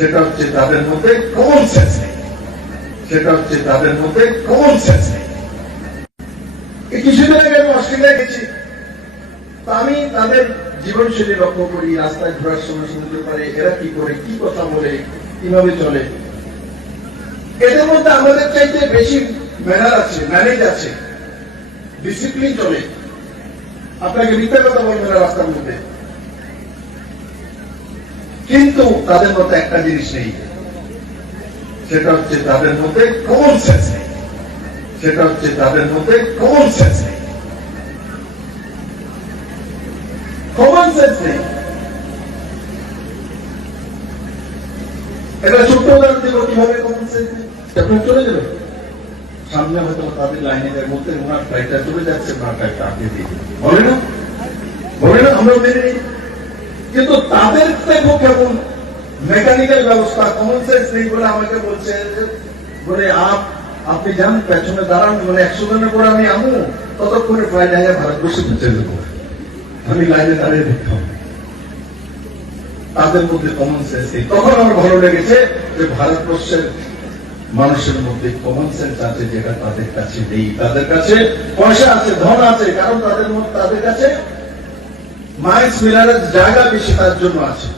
সেটা হচ্ছে তাদের মধ্যে কমন সেন্স নেই। সেটা হচ্ছে তাদের মধ্যে কমন সেন্স নেই। এই কিছুদিন আগে আমি অস্ট্রেলিয়া গেছি? আমি তাদের জীবনশৈলী লক্ষ্য করি, রাস্তায় ঘোরার সময় শুনতে পারে এরা কি করে, কি কথা বলে, কীভাবে চলে। এদের মধ্যে আমাদের চাইতে বেশি ম্যানার আছে ম্যানেজ আছে। ডিসিপ্লিন চলে। আপনাকে মিথ্যা কথা বলবে না রাস্তার মধ্যে। কিন্তু তাদের মধ্যে একটা জিনিস নেই। সেটা হচ্ছে তাদের মধ্যে কমন সেন্স নেই। সেটা হচ্ছে তাদের মধ্যে কমন সেন্স নেই। কমন সেন্স নেই। এটা ছোট্ট উদাহরণ দেব কীভাবে কমন সেন্স নেই? চলে যাবেন। সামনে হয়তো তাদের লাইনের মধ্যে ওনার ফ্লাইটটা চলে যাচ্ছে ওনার ফ্লাইটটা আপনি দিয়ে দিন। বলে না? বলে না? আমরা মেনে নিই। কিন্তু তাদের দেখো কেমন মেকানিক্যাল ব্যবস্থা কমন সেন্স নেই বলে আমাকে বলছে বলে, আপ, আপনি যান, পেছনে দাঁড়ান। বলে, একশো জনের পরে আমি আমু ততক্ষণে ফ্লাইট আগে ভারতবর্ষে পৌঁছে দেবো আমি লাইনে দাঁড়িয়ে দেখতাম তাদের মধ্যে কমন সেন্স নেই। তখন আমার ভালো লেগেছে যে, ভারতবর্ষের মানুষের মধ্যে কমন সেন্স আছে, যেটা তাদের কাছে নেই। তাদের কাছে পয়সা আছে, ধন আছে, কারণ তাদের মধ্যে তাদের কাছে মাইন্স মিলারের জায়গা বেশি তার জন্য আছে।